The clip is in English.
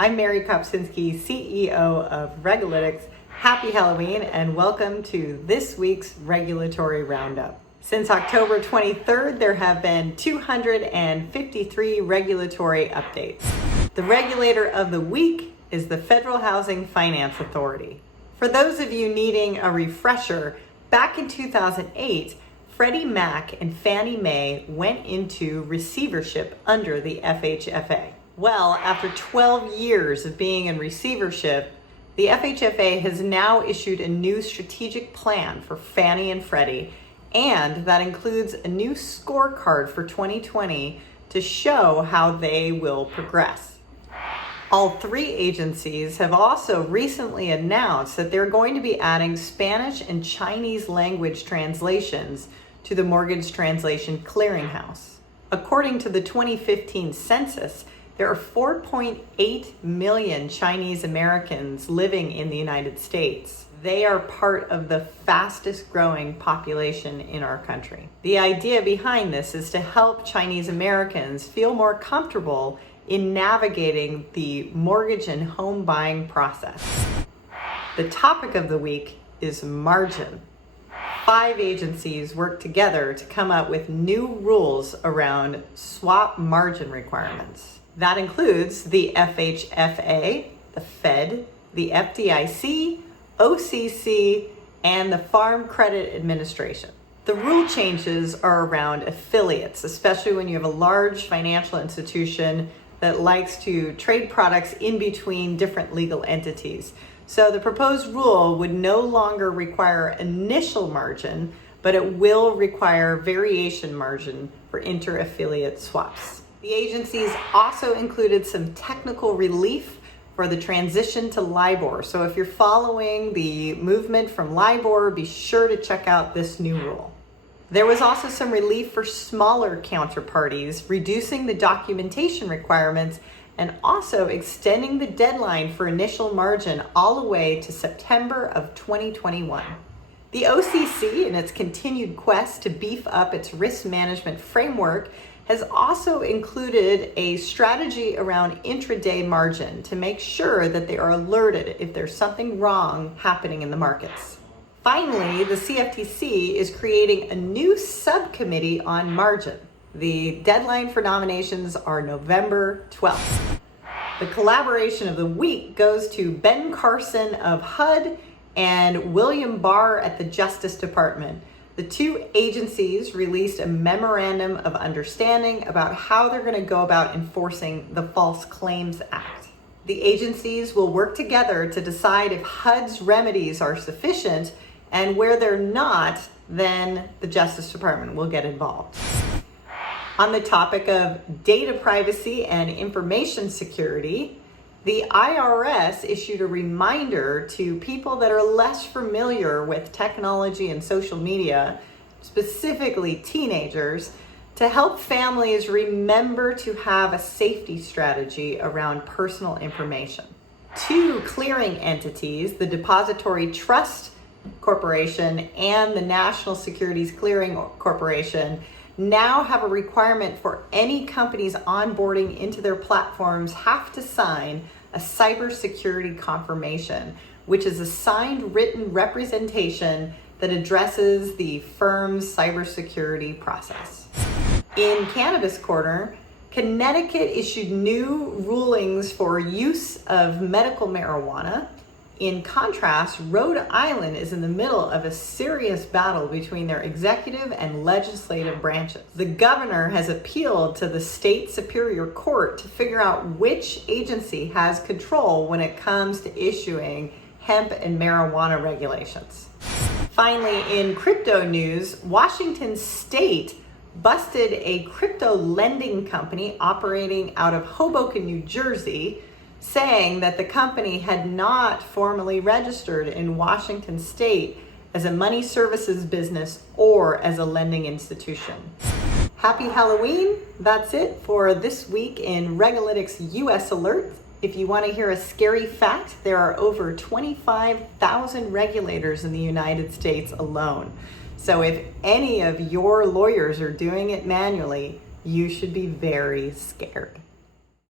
I'm Mary Kopczynski, CEO of Regulator. Happy Halloween and welcome to this week's Regulatory Roundup. Since October 23rd, there have been 253 regulatory updates. The Regulator of the Week is the Federal Housing Finance Authority. For those of you needing a refresher, back in 2008, Freddie Mac and Fannie Mae went into receivership under the FHFA. Well, after 12 years of being in receivership, the FHFA has now issued a new strategic plan for Fannie and Freddie, and that includes a new scorecard for 2020 to show how they will progress. All three agencies have also recently announced that they're going to be adding Spanish and Chinese language translations to the Mortgage Translation Clearinghouse. According to the 2015 census, there are 4.8 million Chinese Americans living in the United States. They are part of the fastest growing population in our country. The idea behind this is to help Chinese Americans feel more comfortable in navigating the mortgage and home buying process. The topic of the week is margin. 5 agencies work together to come up with new rules around swap margin requirements. That includes the FHFA, the Fed, the FDIC, OCC, and the Farm Credit Administration. The rule changes are around affiliates, especially when you have a large financial institution that likes to trade products in between different legal entities. So the proposed rule would no longer require initial margin, but it will require variation margin for inter-affiliate swaps. The agencies also included some technical relief for the transition to LIBOR. So if you're following the movement from LIBOR, be sure to check out this new rule. There was also some relief for smaller counterparties, reducing the documentation requirements and also extending the deadline for initial margin all the way to September of 2021. The OCC, in its continued quest to beef up its risk management framework, has also included a strategy around intraday margin to make sure that they are alerted if there's something wrong happening in the markets. Finally, the CFTC is creating a new subcommittee on margin. The deadline for nominations are November 12th. The collaboration of the week goes to Ben Carson of HUD and William Barr at the Justice Department. The two agencies released a memorandum of understanding about how they're going to go about enforcing the False Claims Act. The agencies will work together to decide if HUD's remedies are sufficient, and where they're not, then the Justice Department will get involved. On the topic of data privacy and information security, the IRS issued a reminder to people that are less familiar with technology and social media, specifically teenagers, to help families remember to have a safety strategy around personal information. 2 clearing entities, the Depository Trust Corporation and the National Securities Clearing Corporation, now have a requirement for any companies onboarding into their platforms have to sign a cybersecurity confirmation, which is a signed written representation that addresses the firm's cybersecurity process. In Cannabis Corner, Connecticut issued new rulings for use of medical marijuana. In contrast, Rhode Island is in the middle of a serious battle between their executive and legislative branches. The governor has appealed to the state superior court to figure out which agency has control when it comes to issuing hemp and marijuana regulations. Finally, in crypto news, Washington State busted a crypto lending company operating out of Hoboken, New Jersey, saying that the company had not formally registered in Washington State as a money services business or as a lending institution. Happy Halloween! That's it for this week in Regulator's U.S. Alert. If you want to hear a scary fact, there are over 25,000 regulators in the United States alone. So if any of your lawyers are doing it manually, you should be very scared.